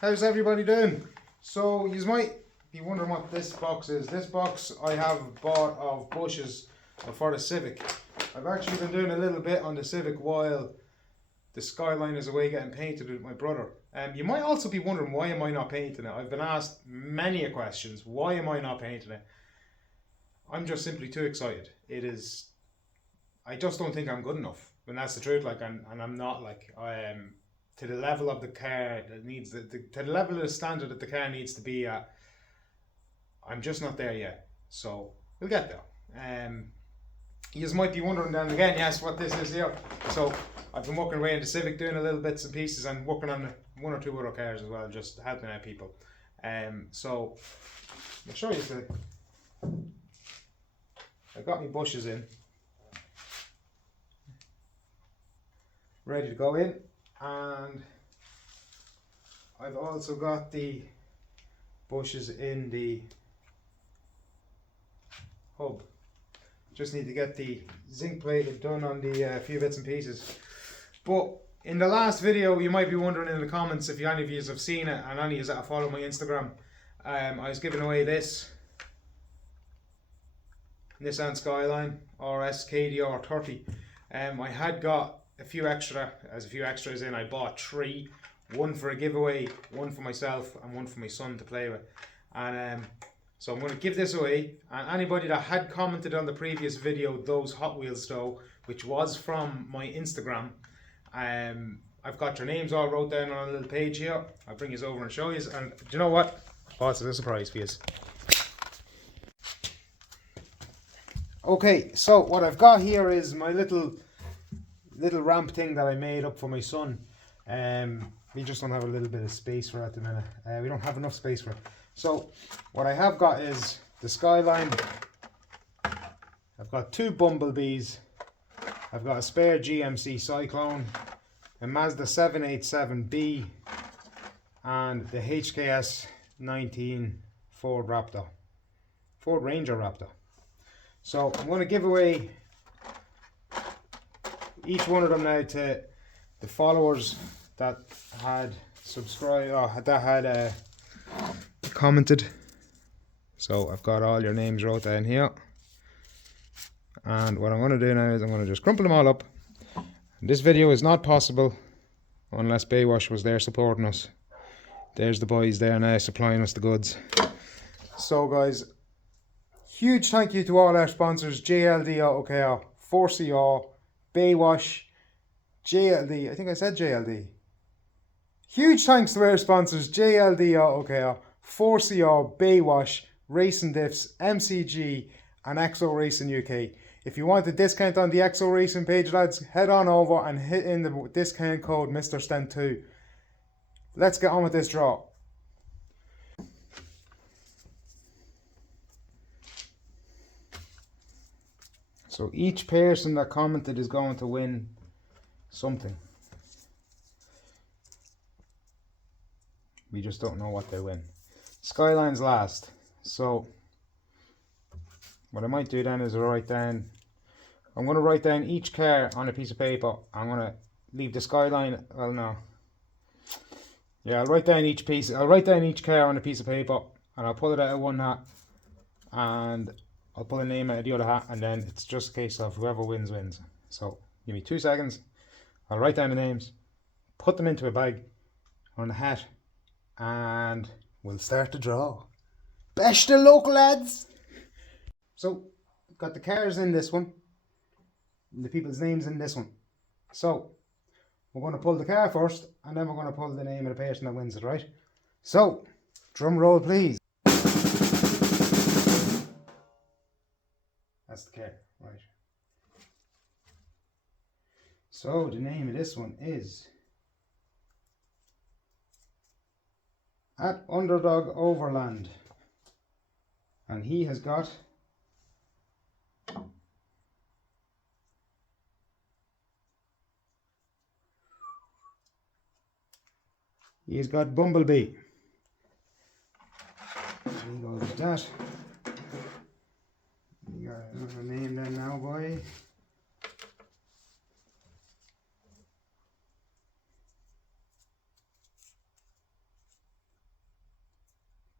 How's everybody doing? So you might be wondering what this box is. This box I have bought of bushes for the Civic. I've actually been doing a little bit on the Civic while the skyline is away getting painted with my brother. You might also be wondering, why am I not painting it? I've been asked many questions. Why am I not painting it? I'm just simply too excited. I just don't think I'm good enough. And that's the truth. And I'm not to the level of the car that needs to the level of the standard that the car needs to be at. I'm just not there yet. So we'll get there. You might be wondering then again, yes, what this is here. So I've been working away in the Civic, doing a little bits and pieces, and working on one or two other cars as well, just helping out people. So I'll show you. I got my bushes in, ready to go in, and I've also got the bushes in the hub. Just need to get the zinc plated done on the few bits and pieces. But in the last video, you might be wondering in the comments if any of you have seen it, and any of you that follow my Instagram, I was giving away this Nissan Skyline RS R30. I had got a few extras in. I bought 3, one for a giveaway, one for myself, and one for my son to play with. And so I'm going to give this away, and anybody that had commented on the previous video, those Hot Wheels though, which was from my Instagram, I've got your names all wrote down on a little page here. I'll bring you over and show you. And do you know what? Oh, it's a surprise for you. Okay, so what I've got here is my little ramp thing that I made up for my son. We just don't have a little bit of space for it at the minute. We don't have enough space for it. So what I have got is the Skyline. I've got 2 Bumblebees. I've got a spare GMC Cyclone, a Mazda 787B, and the HKS 19 Ford Ranger Raptor. So I'm going to give away each one of them now to the followers that had subscribed, or that had commented. So I've got all your names wrote down here, and what I'm going to do now is I'm going to just crumple them all up. This video is not possible unless BAYWASH was there supporting us. There's the boys there now supplying us the goods. So guys, huge thank you to all our sponsors: JLD AUTOCARE, 4CR, BAYWASH, JLD, I think I said JLD. Huge thanks to our sponsors: JLD AUTOCARE, 4CR, BAYWASH, Racing Diffs, MCG, and Exo Racing UK. If you want a discount on the Exo Racing page, lads, head on over and hit in the discount code Mr. Stent 2. Let's get on with this draw. So each person that commented is going to win something. We just don't know what they win. Skyline's last. So what I might do then is I'm going to write down each car on a piece of paper. I'm going to leave the Skyline, well no. Yeah, I'll write down each car on a piece of paper, and I'll pull it out of one hat, and I'll pull a name out of the other hat, and then it's just a case of whoever wins, wins. So give me 2 seconds. I'll write down the names, put them into a bag on the hat, and we'll start the draw. Best of luck, lads! So, got the cars in this one, and the people's names in this one. So, we're going to pull the car first, and then we're going to pull the name of the person that wins it, right? So, drum roll please. That's the car, right? So, the name of this one is At Underdog Overland, and he has got Bumblebee. There he goes with that. You got another name then now, boy.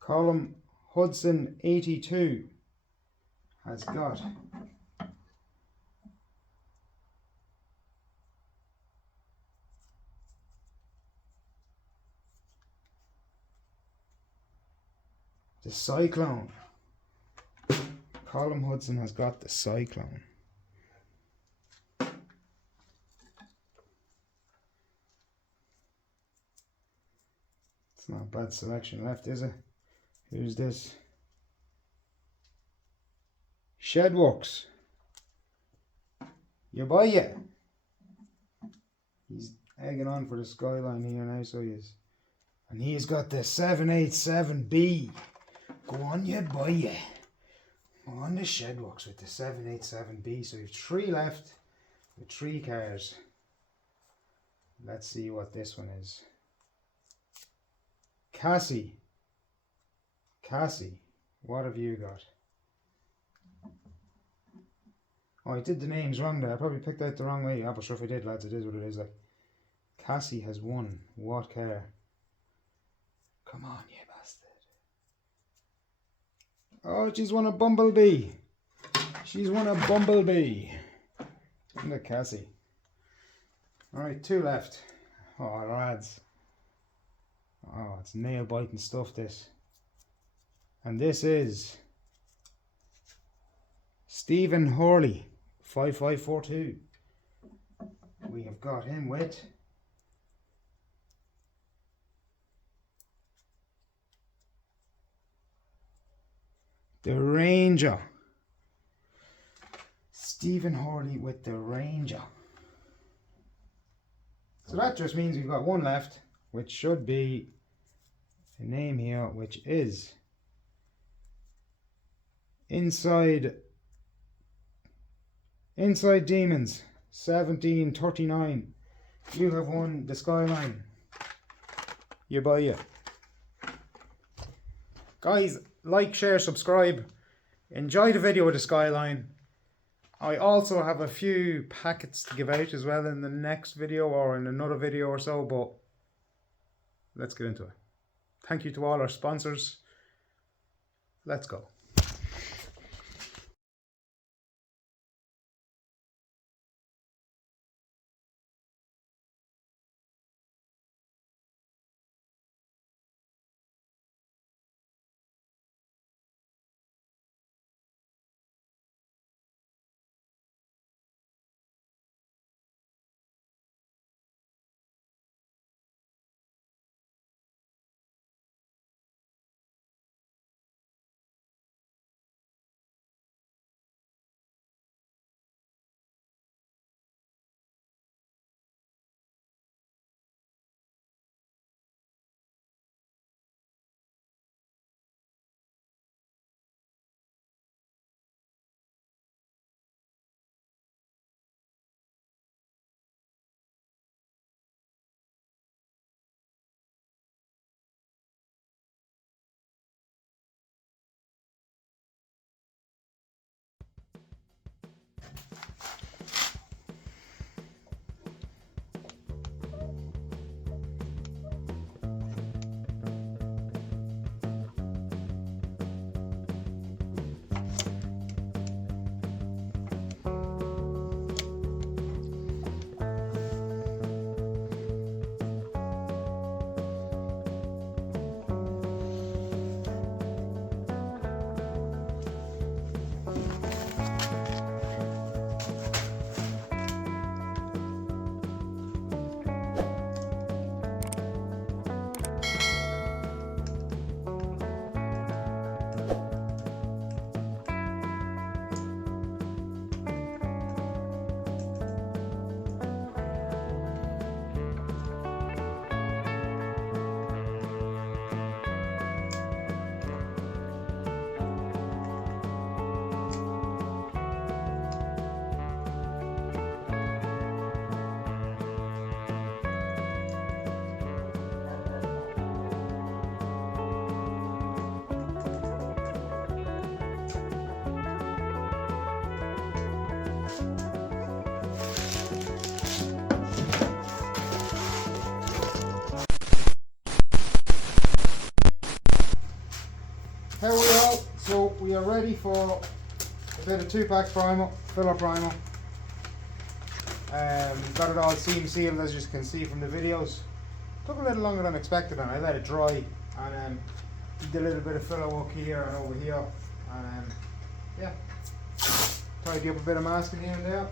Column Hudson 82 has got the Cyclone. Column Hudson has got the Cyclone. It's not a bad selection left, is it? Who's this? Shedworks. You buy it. He's egging on for the Skyline here now, so he is. And he's got the 787B. Go on, you buy it. On the Shedworks with the 787B. So you have 3 left with 3 cars. Let's see what this one is. Cassie, what have you got? Oh, I did the names wrong there. I probably picked out the wrong way. Yeah, but sure if I did, lads, it is what it is. Like, Cassie has won. What car? Come on, you bastard. Oh, she's won a Bumblebee. She's won a Bumblebee. Look at Cassie. Alright, 2 left. Oh, lads. Oh, it's nail biting stuff, this. And this is Stephen Hurley 5542. We have got him with the Ranger. Stephen Hurley with the Ranger. So that just means we've got 1 left, which should be a name here, which is Inside Demons 1739. You have won the Skyline. You buy it. Guys, like, share, subscribe. Enjoy the video with the Skyline. I also have a few packets to give out as well in the next video or in another video or so, but let's get into it. Thank you to all our sponsors. Let's go. Here we are. So we are ready for a bit of 2-pack primer, filler primer. Got it all seam sealed, as you can see from the videos. Took a little longer than expected, and I let it dry, and did a little bit of filler work here and over here, and yeah, tidy up a bit of masking here and there.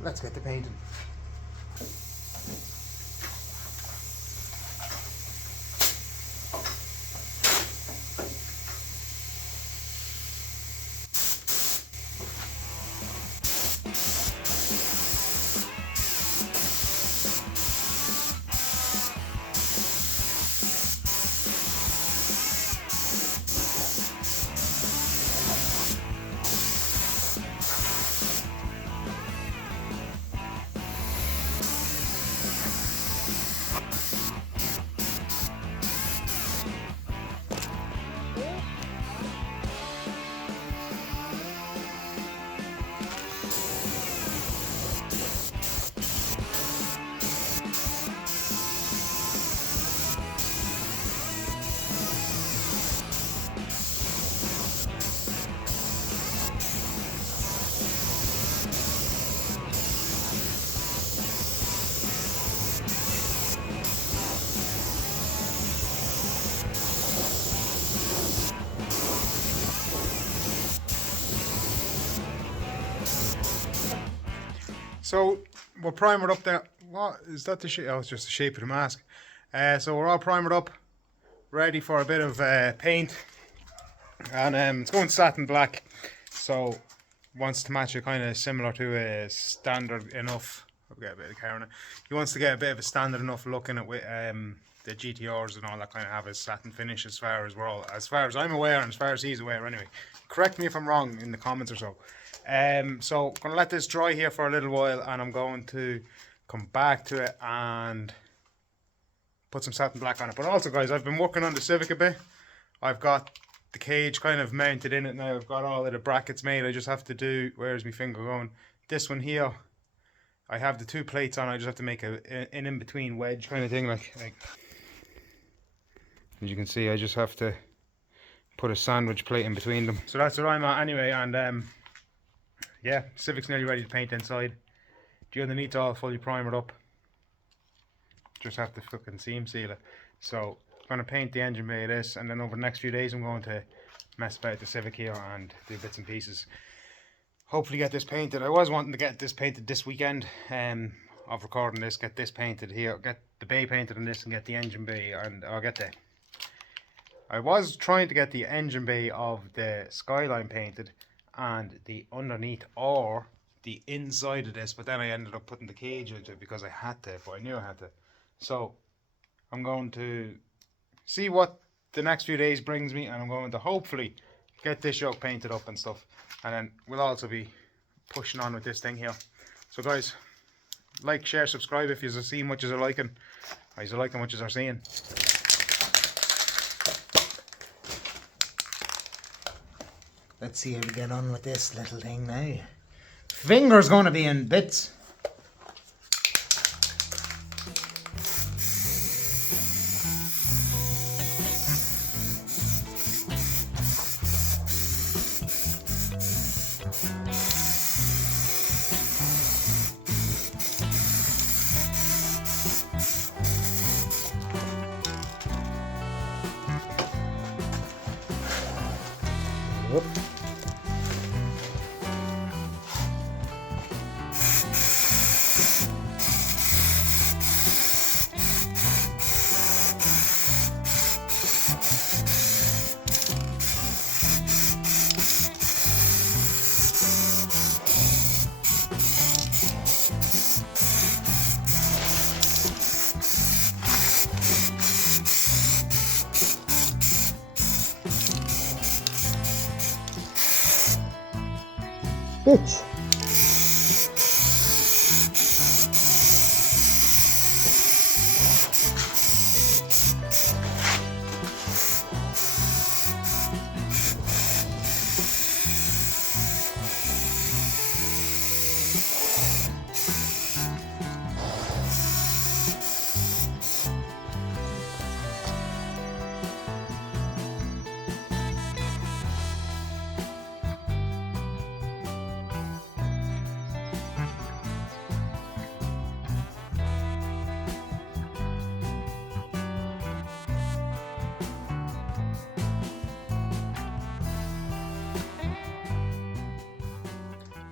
Let's get the painting. So we're primered up there. What is that? The shape? Oh, it's just the shape of the mask. So we're all primered up, ready for a bit of paint, and it's going satin black. So wants to match it kind of similar to a standard enough. I'll get a bit of camera. He wants to get a bit of a standard enough look in it with the GTRs and all that kind of have a satin finish as far as I'm aware, and as far as he's aware anyway. Correct me if I'm wrong in the comments or so. So I'm going to let this dry here for a little while, and I'm going to come back to it and put some satin black on it. But also, guys, I've been working on the Civic a bit. I've got the cage kind of mounted in it now. I've got all of the brackets made. I just have to do, where's my finger going? This one here, I have the 2 plates on. I just have to make an in-between wedge kind of thing. Like as you can see, I just have to put a sandwich plate in between them. So that's where I'm at anyway, and yeah, Civic's nearly ready to paint inside. The underneath all fully primered up. Just have to fucking seam seal it. So I'm going to paint the engine bay of this, and then over the next few days I'm going to mess about the Civic here and do bits and pieces. Hopefully get this painted. I was wanting to get this painted this weekend of recording this, get this painted here, get the bay painted on this, and get the engine bay, and I'll get the... I was trying to get the engine bay of the Skyline painted and the underneath or the inside of this, but then I ended up putting the cage into it because I had to, but I knew I had to. So I'm going to see what the next few days brings me, and I'm going to hopefully get this yoke painted up and stuff, and then we'll also be pushing on with this thing here. So guys, like, share, subscribe if you're seeing much as you're liking, or you're liking much as you're seeing. Let's see how we get on with this little thing now. Finger's going to be in bits. Whoop. Bitch.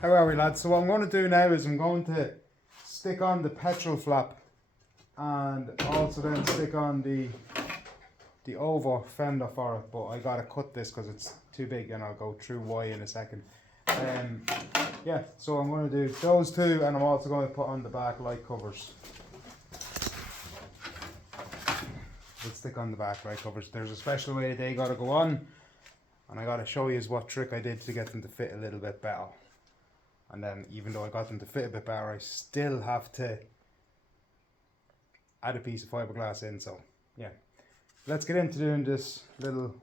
How are we, lads? So what I'm going to do now is I'm going to stick on the petrol flap and also then stick on the over fender for it, but I gotta cut this because it's too big, and I'll go through why in a second. Yeah, so I'm going to do those two, and I'm also going to put on the back light covers. Let's stick on the back light covers. There's a special way they gotta go on, and I gotta show you what trick I did to get them to fit a little bit better. And then even though I got them to fit a bit better, I still have to add a piece of fiberglass in. So yeah, let's get into doing this little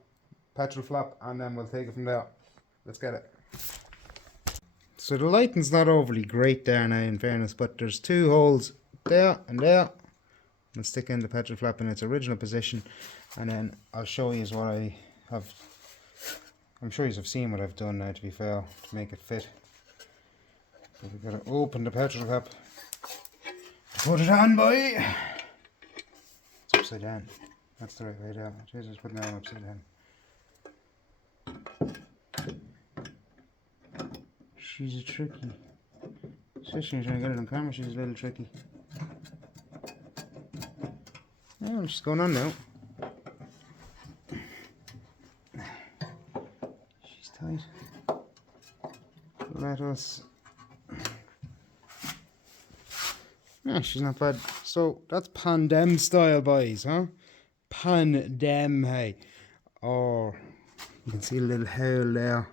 petrol flap, and then we'll take it from there. Let's get it. So the lighting's not overly great there now, in fairness, but there's two holes there and there. I'll stick in the petrol flap in its original position, and then I'll show you what I have. I'm sure you've seen what I've done now, to be fair, to make it fit. So we've got to open the petrol flap, put it on, boy. It's upside down. That's the right way down. Jesus, putting it on upside down. She's a tricky. Especially when you're trying to get it on camera, she's a little tricky. Oh, she's going on now. She's tight. Let us. Yeah, she's not bad. So that's pandem style, boys, huh? Pandem, hey. Or you can see a little hole there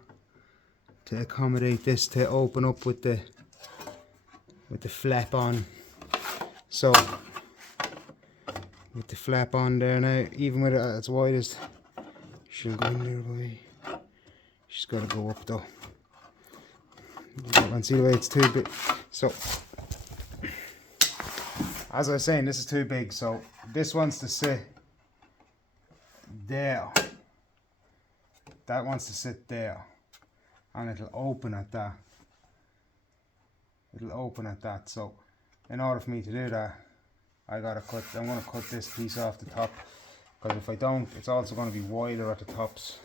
to accommodate this to open up with the flap on. So with the flap on there now, even with it at its widest, she'll go in there, boy. She's got to go up though. You can see the way it's too big. So as I was saying, this is too big, so this wants to sit there. That wants to sit there, and it'll open at that. It'll open at that. So in order for me to do that, I'm going to cut this piece off the top, because if I don't, it's also going to be wider at the tops.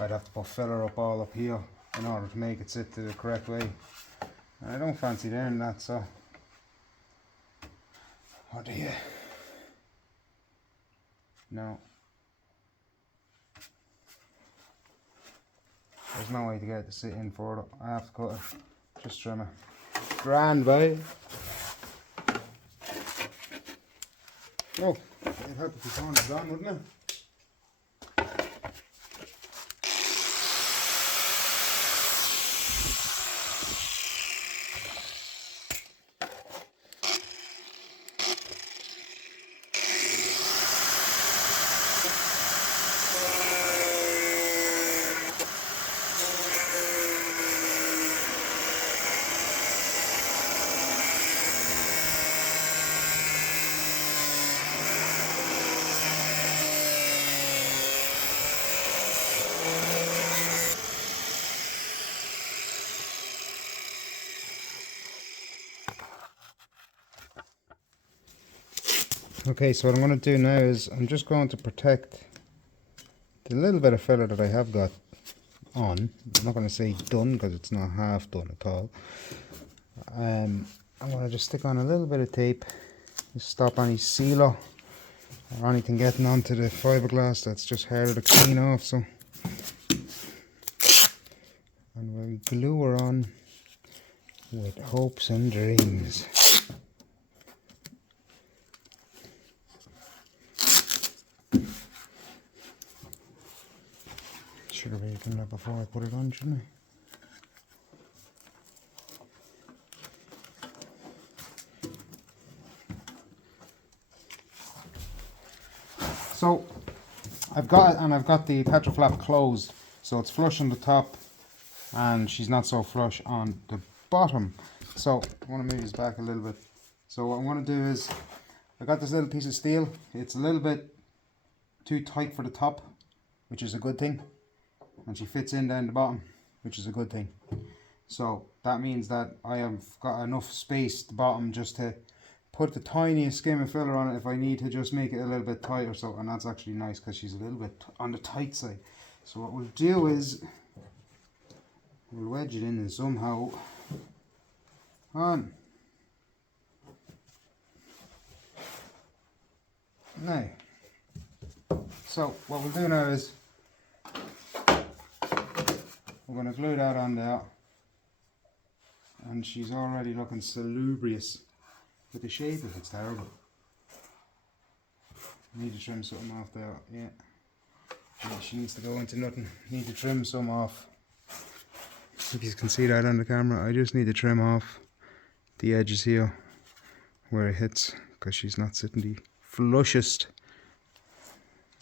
I'd have to put filler up all up here in order to make it sit the correct way, and I don't fancy doing that. So what do you? No, there's no way to get it to sit in further. I have to cut it, just trim it. Grand, boy. Oh, it'd have to be corners on, wouldn't it? Okay, so what I'm going to do now is I'm just going to protect the little bit of filler that I have got on. I'm not going to say done because it's not half done at all. I'm going to just stick on a little bit of tape to stop any sealer or anything getting onto the fiberglass that's just harder to clean off. So, and we'll glue her on with hopes and dreams. Should have really done that before I put it on, shouldn't I? So I've got it, and I've got the petrol flap closed, so it's flush on the top and she's not so flush on the bottom. So I want to move this back a little bit. So what I'm going to do is, I got this little piece of steel. It's a little bit too tight for the top, which is a good thing, and she fits in down the bottom, which is a good thing. So that means that I have got enough space at the bottom just to put the tiniest skim of filler on it if I need to just make it a little bit tighter. So, and that's actually nice because she's a little bit on the tight side. So what we'll do is We'll wedge it in somehow. On. Now, so what we'll do now is we're going to glue that on there, and she's already looking salubrious, but the shape of it's terrible. Need to trim something off there, yeah. She needs to go into nothing. Need to trim some off. If you can see that on the camera, I just need to trim off the edges here where it hits, because she's not sitting the flushest.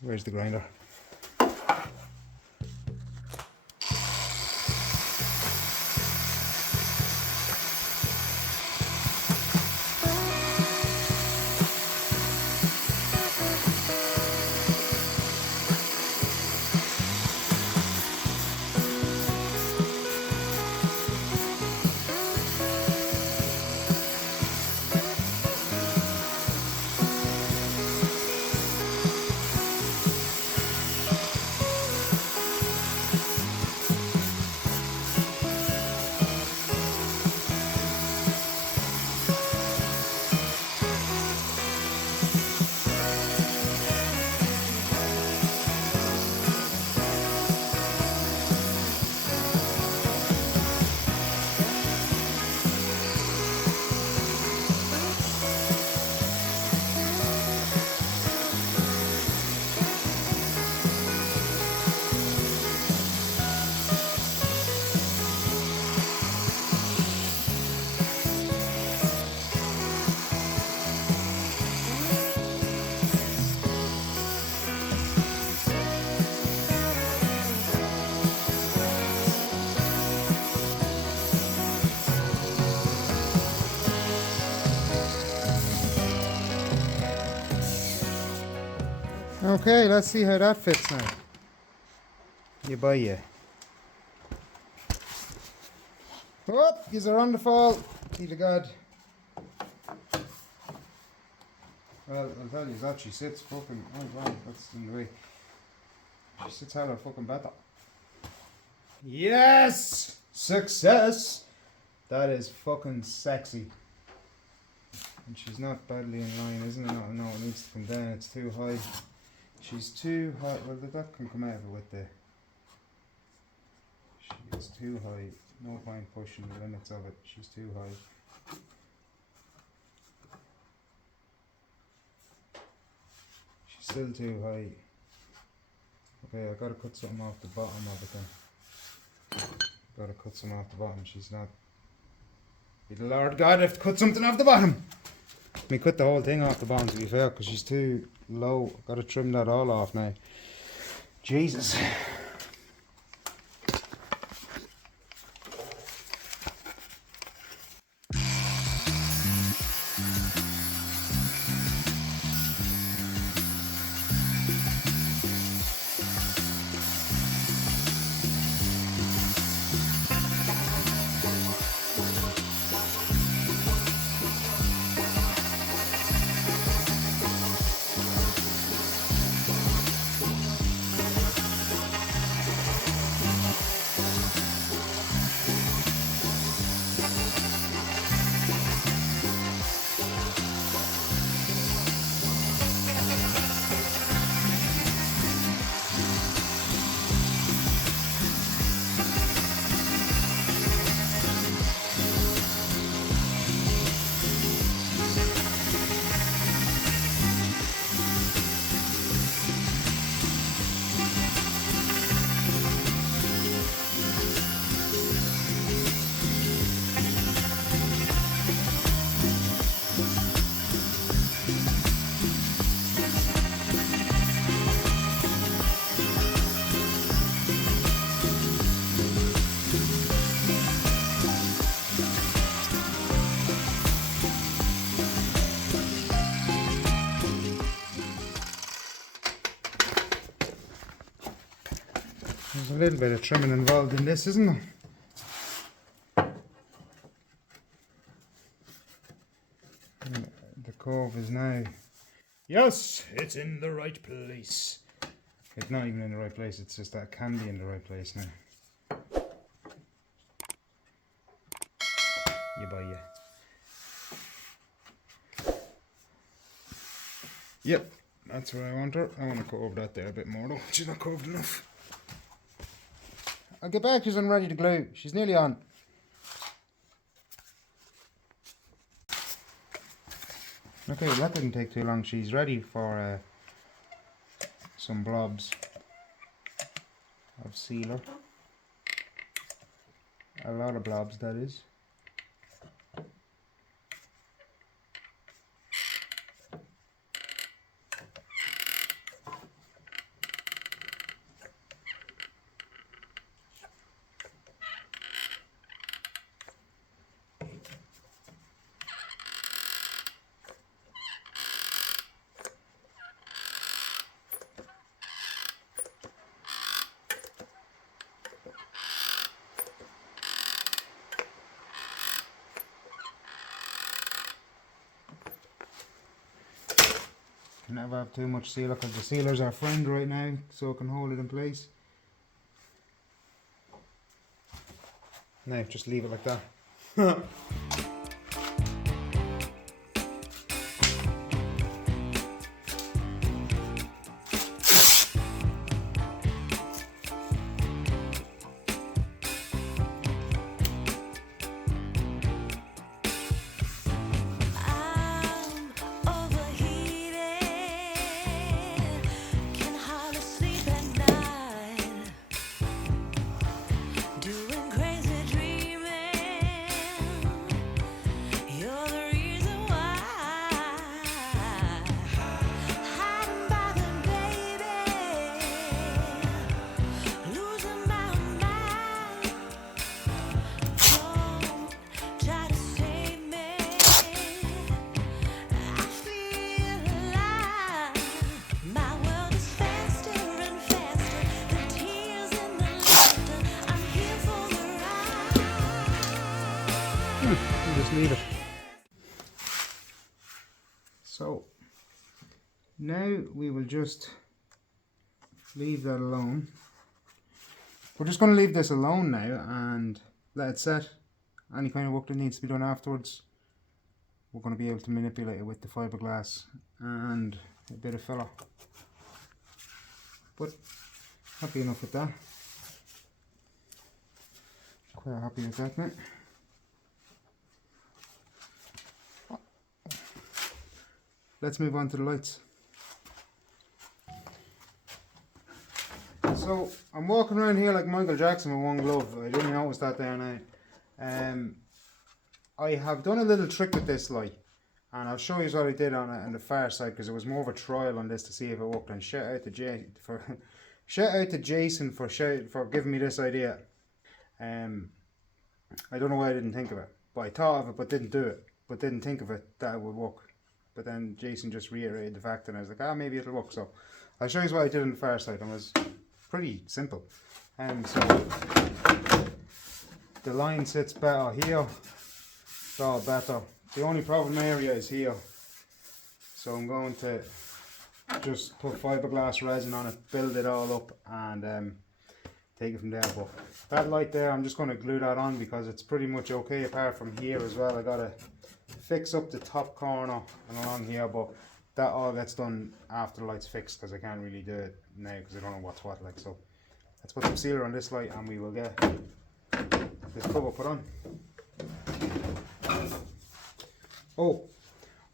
Where's the grinder? Okay, let's see how that fits now. You buy you. Oh, these are on the fall. Be to God. Well, I'll tell you that she sits fucking. Oh wow, that's in the way. She sits hella fucking better. Yes! Success! That is fucking sexy. And she's not badly in line, isn't it? No, it needs to come down. It's too high. She's too high. Well, that can come out of it with the. She is too high. No point pushing the limits of it. She's too high. She's still too high. Okay, I gotta cut something off the bottom of it then. Gotta cut some off the bottom. She's not. Be the Lord God, I have to cut something off the bottom. Let me cut the whole thing off the bottom to be fair, because she's too low. Gotta trim that all off now. Jesus. There's a little bit of trimming involved in this, isn't there? The curve is now... Yes, it's in the right place. It's not even in the right place, it's just that it can be in the right place now. Yep, that's where I want her. I want to curve that there a bit more though. She's not curved enough. I'll get back to you when I'm ready to glue. She's nearly on. Okay, well, that didn't take too long. She's ready for some blobs of sealer. A lot of blobs, that is. You never have too much sealer because the sealer's our friend right now, so it can hold it in place. Now just leave it like that. Just leave it. So now we will just leave that alone. We're just going to leave this alone now and let it set. Any kind of work that needs to be done afterwards, we're going to be able to manipulate it with the fiberglass and a bit of filler. But happy enough with that. Quite happy with that, mate. Let's move on to the lights. So I'm walking around here like Michael Jackson with one glove. I didn't notice that there now. I have done a little trick with this light, and I'll show you what I did on the far side because it was more of a trial on this to see if it worked. And shout out to Jason for giving me this idea. I don't know why I didn't think of it, but I thought of it but didn't do it, but didn't think of it that it would work. But then Jason just reiterated the fact, and I was like, maybe it'll work. So I'll show you what I did on the far side, and it was pretty simple. So the line sits better here, it's all better. The only problem area is here. So I'm going to just put fiberglass resin on it, build it all up, and take it from there. But that light there, I'm just going to glue that on because it's pretty much okay apart from here as well. I got to fix up the top corner and along here, but that all gets done after the light's fixed because I can't really do it now because I don't know what's what. Like, so let's put some sealer on this light and we will get this cover put on. Oh,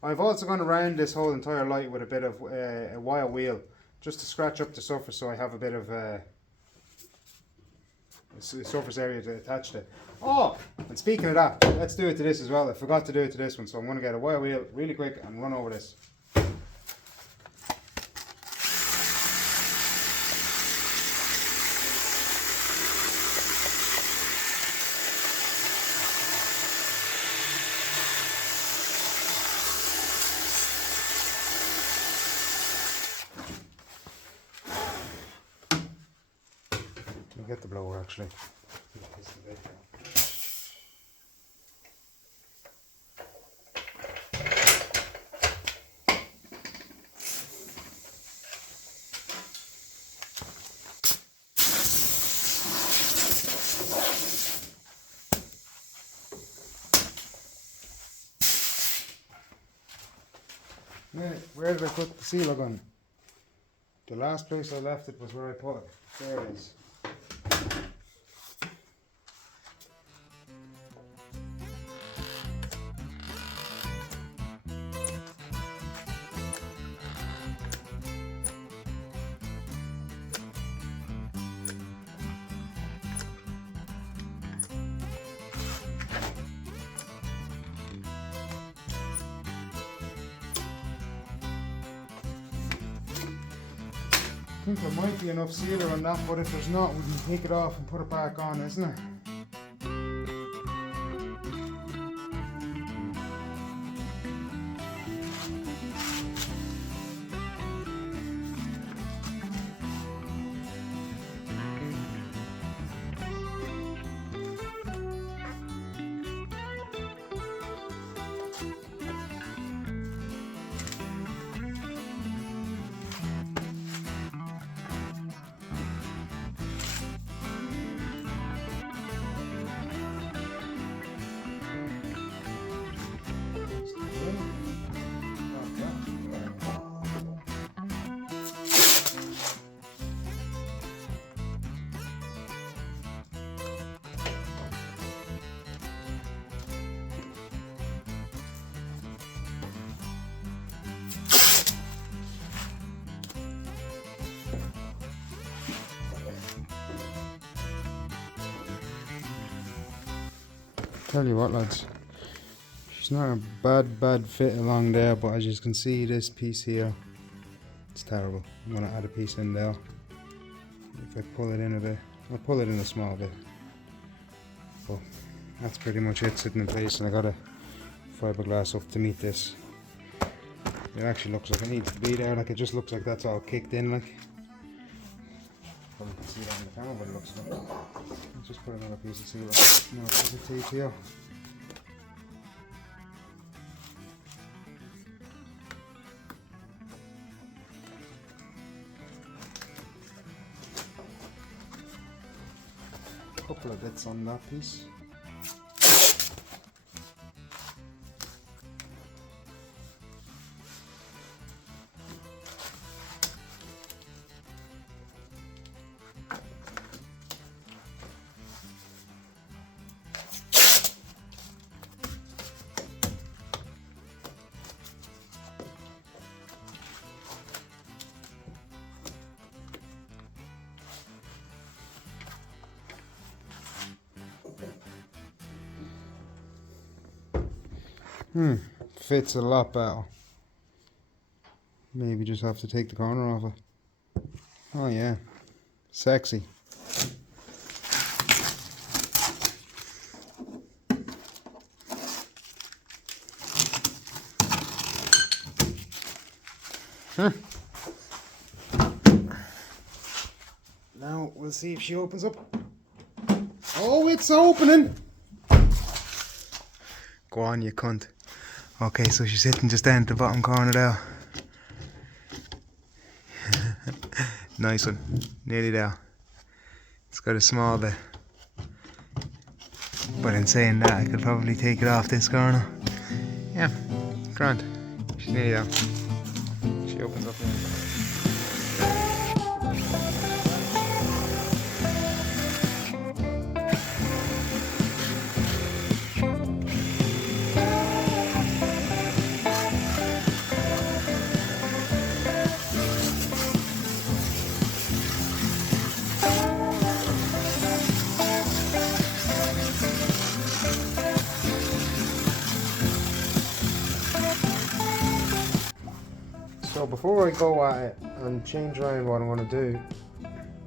I've also gone around this whole entire light with a bit of a wire wheel just to scratch up the surface so I have a bit of surface area to attach to it. Oh, and speaking of that, let's do it to this as well. I forgot to do it to this one, so I'm going to get a wire wheel really quick and run over this. I'll get the blower actually. Where did I put the sealer gun? The last place I left it was where I put it. There it is. I think there might be enough sealer on that, but if there's not, we can take it off and put it back on, isn't there? Tell you what, lads, she's not a bad fit along there, but as you can see, this piece here, it's terrible. I'm going to add a piece in there. If I pull it in a bit, I'll pull it in a small bit, but that's pretty much it sitting in place, and I got a fiberglass up to meet this. It actually looks like it needs to be there, like it just looks like that's all kicked in, like. Probably can see that in the camera, but it looks like. Let's just put another piece of sealer, another piece of tape here. Couple of bits on that piece. Fits a lot better. Maybe just have to take the corner off it. Oh yeah, sexy. Now we'll see if she opens up. Oh, it's opening! Go on, you cunt. Okay, so she's sitting just down at the bottom corner there. Nice one. Nearly there. It's got a small bit. But in saying that, I could probably take it off this corner. Yeah, grand. She's nearly there. She opens up now. So before I go at it and change around what I'm going to do,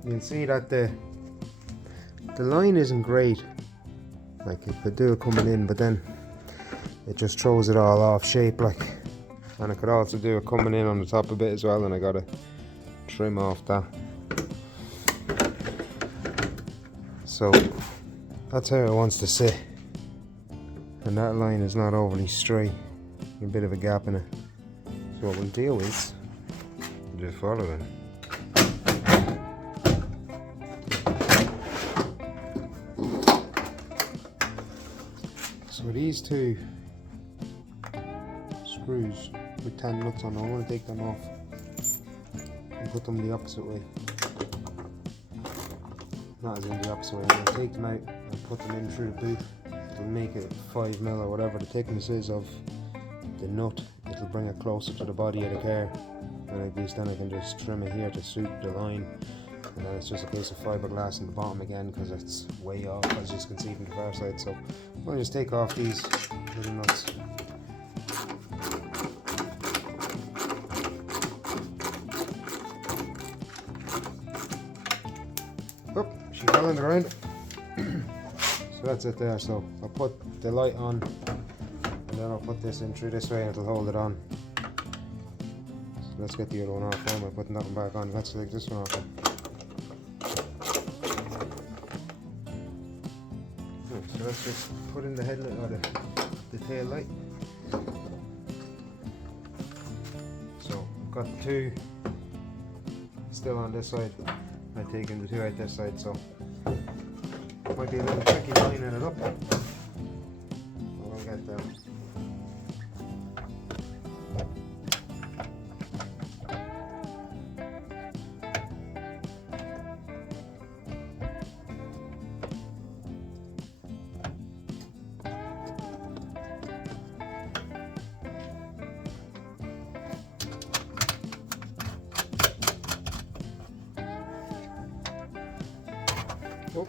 you can see that the line isn't great. Like, it could do it coming in, but then it just throws it all off shape, like. And I could also do it coming in on the top a bit as well, and I got to trim off that. So that's how it wants to sit, and that line is not overly straight, a bit of a gap in it. So what we'll do is just follow it. So these two screws with 10 nuts on them. I'm going to take them off and put them the opposite way. Not as in the opposite way. I'm going to take them out and put them in through the boot. It'll make it 5mm or whatever the thickness is of the nut. It'll bring it closer to the body of the car, and at least then I can just trim it here to suit the line. And then it's just a piece of fiberglass in the bottom again because it's way off, as you can see from the far side. So I'm going to just take off these little nuts. Oop, she fell on the ground. So that's it there. So I'll put the light on, and then I'll put this in through this way and it'll hold it on. So let's get the other one off. Why am I putting that one back on? Let's take this one off. So let's just put in the headlight or the tail light. So I've got 2 still on this side. I'm taking the 2 out this side, so it might be a little tricky lining it up. We'll get there. Oh.